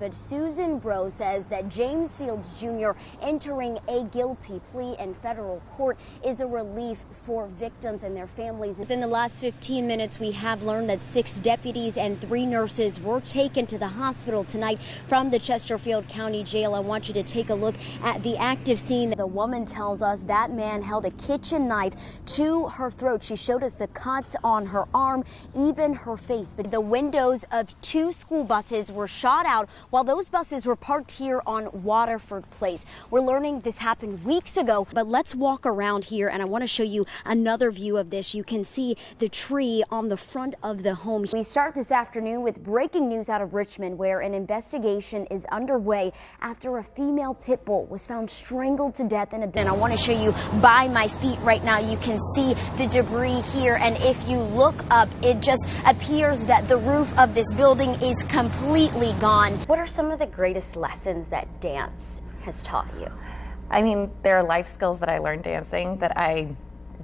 But Susan Bro says that James Fields Jr. entering a guilty plea in federal court is a relief for victims and their families. Within the last 15 minutes, we have learned that 6 deputies and 3 nurses were taken to the hospital tonight from the Chesterfield County Jail. I want you to take a look at the active scene. The woman tells us that man held a kitchen knife to her throat. She showed us the cuts on her arm, even her face. But the windows of 2 school buses were shot out while those buses were parked here on Waterford Place. We're learning this happened weeks ago, but let's walk around here and I want to show you another view of this. You can see the tree on the front of the home. We start this afternoon with breaking news out of Richmond, where an investigation is underway after a female pit bull was found strangled to death in a den. I want to show you by my feet right now. You can see the debris here, and if you look up, it just appears that the roof of this building is completely gone. What are some of the greatest lessons that dance has taught you? I mean, there are life skills that I learned dancing that I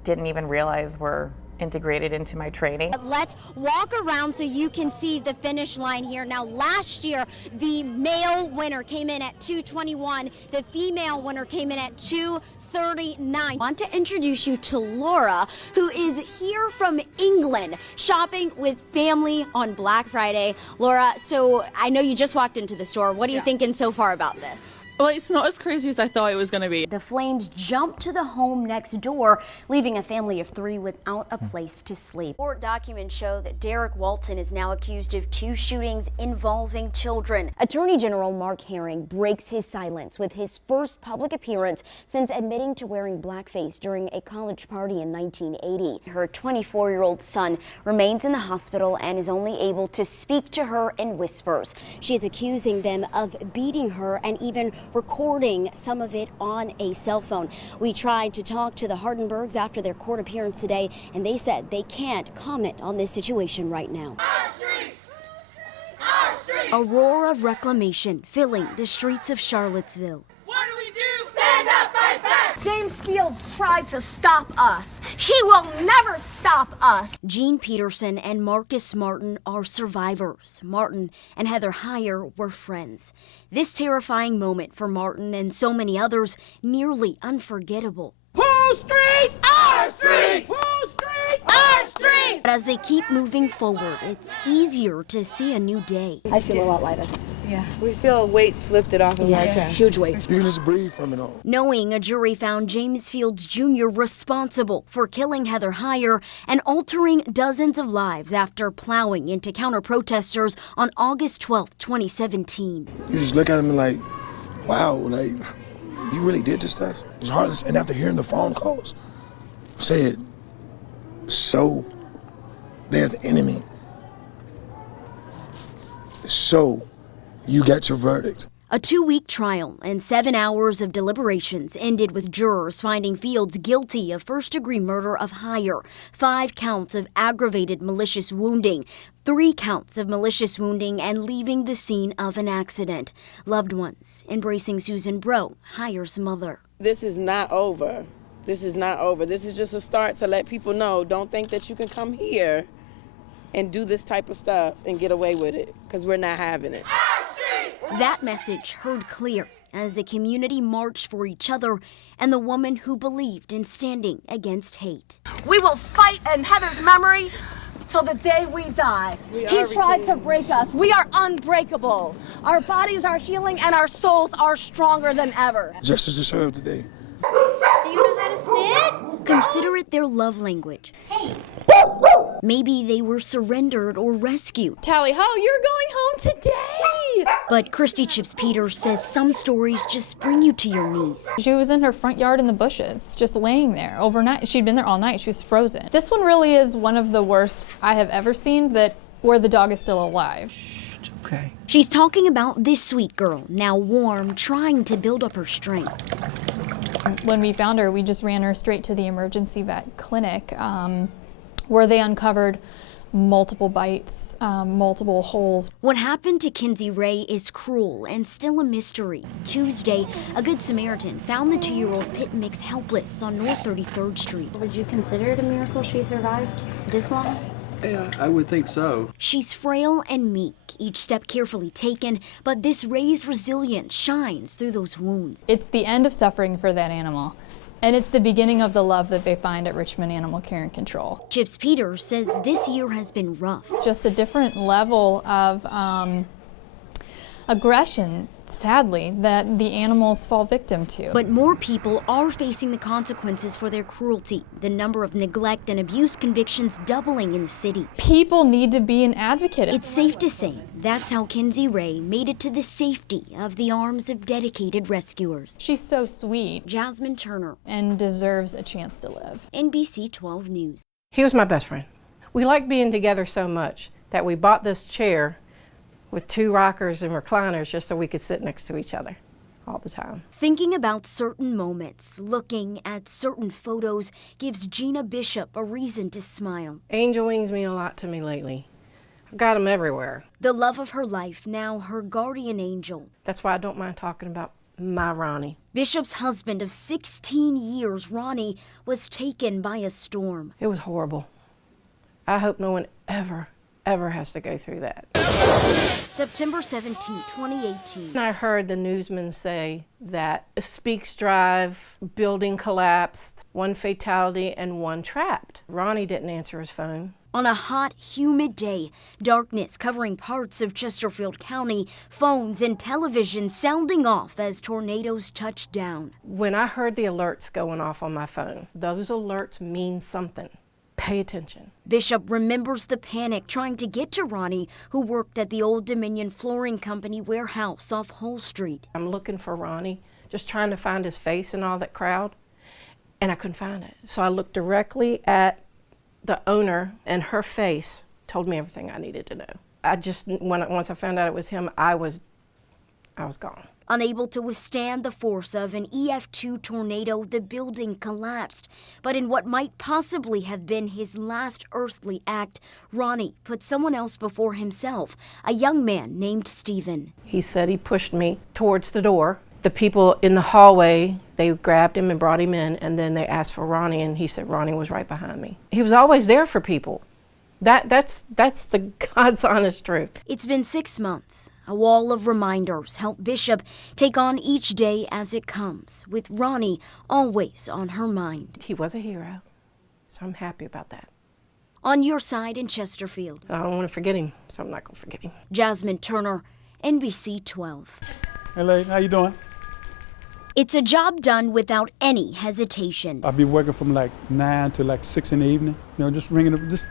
didn't even realize were integrated into my training. Let's walk around so you can see the finish line here. Now, last year, the male winner came in at 2:21. The female winner came in at 2:39. I want to introduce you to Laura, who is here from England shopping with family on Black Friday. Laura, so I know you just walked into the store. What are you thinking so far about this? Well, it's not as crazy as I thought it was going to be. The flames jumped to the home next door, leaving a family of 3 without a place to sleep. Court documents show that Derek Walton is now accused of 2 shootings involving children. Attorney General Mark Herring breaks his silence with his first public appearance since admitting to wearing blackface during a college party in 1980. Her 24-year-old son remains in the hospital and is only able to speak to her in whispers. She is accusing them of beating her and even recording some of it on a cell phone. We tried to talk to the Hardenbergs after their court appearance today, and they said they can't comment on this situation right now. Our streets! Our streets! A roar of reclamation filling the streets of Charlottesville. What do we do? Stand up, fight back! James Fields tried to stop us. He will never stop us. Gene Peterson and Marcus Martin are survivors. Martin and Heather Heyer were friends. This terrifying moment for Martin and so many others, nearly unforgettable. Whose streets? Our streets! Whose streets? Our streets! But as they keep moving forward, it's easier to see a new day. I feel a lot lighter. Yeah, we feel weights lifted off of our chest. Huge weights. You can just breathe from it all. Knowing a jury found James Fields Jr. responsible for killing Heather Heyer and altering dozens of lives after plowing into counter-protesters on August 12, 2017. You just look at him and like, wow, like, you really did this to us? It was heartless. And after hearing the phone calls, said, so they're the enemy. So you got your verdict. A 2-week trial and 7 hours of deliberations ended with jurors finding Fields guilty of first-degree murder of Heyer, 5 counts of aggravated malicious wounding, 3 counts of malicious wounding, and leaving the scene of an accident. Loved ones embracing Susan Bro, Heyer's mother. This is not over. This is not over. This is just a start to let people know, don't think that you can come here and do this type of stuff and get away with it, because we're not having it. That message heard clear as the community marched for each other and the woman who believed in standing against hate. We will fight in Heather's memory till the day we die. He tried to break us. We are unbreakable. Our bodies are healing and our souls are stronger than ever. Justice is served today. Do you know how to sit? Consider it their love language. Hey. Maybe they were surrendered or rescued. Tally ho, you're going home today! But Christy Chips Peters says some stories just bring you to your knees. She was in her front yard in the bushes, just laying there overnight. She'd been there all night. She was frozen. This one really is one of the worst I have ever seen, where the dog is still alive. It's okay. She's talking about this sweet girl, now warm, trying to build up her strength. When we found her, we just ran her straight to the emergency vet clinic, where they uncovered multiple bites, multiple holes. What happened to Kinsey Ray is cruel and still a mystery. Tuesday, a Good Samaritan found the 2-year-old pit mix helpless on North 33rd Street. Would you consider it a miracle she survived this long? Yeah, I would think so. She's frail and meek, each step carefully taken, but this Ray's resilience shines through those wounds. It's the end of suffering for that animal, and it's the beginning of the love that they find at Richmond Animal Care and Control. Chips Peters says this year has been rough. Just a different level of aggression, sadly, that the animals fall victim to. But more people are facing the consequences for their cruelty. The number of neglect and abuse convictions doubling in the city. People need to be an advocate. It's safe to say that's how Kinsey Ray made it to the safety of the arms of dedicated rescuers. She's so sweet. Jasmine Turner. And deserves a chance to live. NBC 12 News. He was my best friend. We liked being together so much that we bought this chair with 2 rockers and recliners just so we could sit next to each other all the time. Thinking about certain moments, looking at certain photos, gives Gina Bishop a reason to smile. Angel wings mean a lot to me lately. I've got them everywhere. The love of her life, now her guardian angel. That's why I don't mind talking about my Ronnie. Bishop's husband of 16 years, Ronnie, was taken by a storm. It was horrible. I hope no one ever has to go through that. September 17, 2018. I heard the newsman say that Speaks Drive building collapsed, 1 fatality and 1 trapped. Ronnie didn't answer his phone. On a hot, humid day, darkness covering parts of Chesterfield County, phones and television sounding off as tornadoes touched down. When I heard the alerts going off on my phone, those alerts mean something. Pay attention. Bishop remembers the panic trying to get to Ronnie, who worked at the Old Dominion Flooring Company warehouse off Hull Street. I'm looking for Ronnie, just trying to find his face in all that crowd, and I couldn't find it. So I looked directly at the owner, and her face told me everything I needed to know. Once I found out it was him, I was gone. Unable to withstand the force of an EF2 tornado, the building collapsed. But in what might possibly have been his last earthly act, Ronnie put someone else before himself, a young man named Stephen. He said he pushed me towards the door. The people in the hallway, they grabbed him and brought him in, and then they asked for Ronnie, and he said Ronnie was right behind me. He was always there for people. That's the God's honest truth. It's been 6 months. A wall of reminders help Bishop take on each day as it comes, with Ronnie always on her mind. He was a hero, so I'm happy about that. On your side in Chesterfield. I don't want to forget him, so I'm not going to forget him. Jasmine Turner, NBC 12. Hey, lady, how you doing? It's a job done without any hesitation. I'll be working from like 9 to like 6 in the evening. You know, just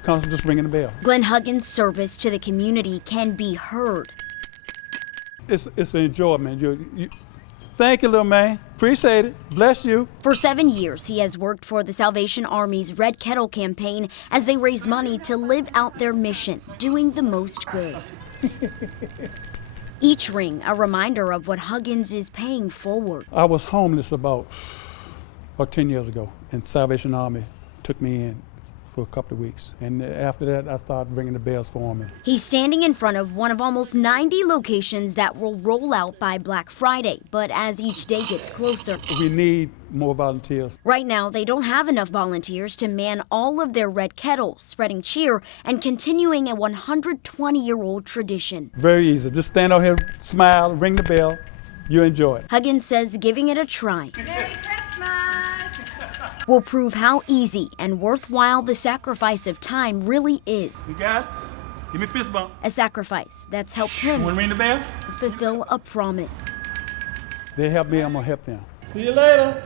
constantly ringing the bell. Glenn Huggins' service to the community can be heard. It's an enjoyment. Thank you, little man. Appreciate it. Bless you. For 7 years, he has worked for the Salvation Army's Red Kettle campaign as they raise money to live out their mission, doing the most good. Each ring a reminder of what Huggins is paying forward. I was homeless about 10 years ago, and Salvation Army took me in for a couple of weeks. And after that, I started ringing the bells for him. He's standing in front of one of almost 90 locations that will roll out by Black Friday. But as each day gets closer, we need more volunteers. Right now, they don't have enough volunteers to man all of their red kettles, spreading cheer and continuing a 120-year-old tradition. Very easy. Just stand out here, smile, ring the bell. You enjoy it. Huggins says giving it a try will prove how easy and worthwhile the sacrifice of time really is. You got it? Give me a fist bump. A sacrifice that's helped him Want to ring the bell? fulfill a promise. They help me, I'm going to help them. See you later.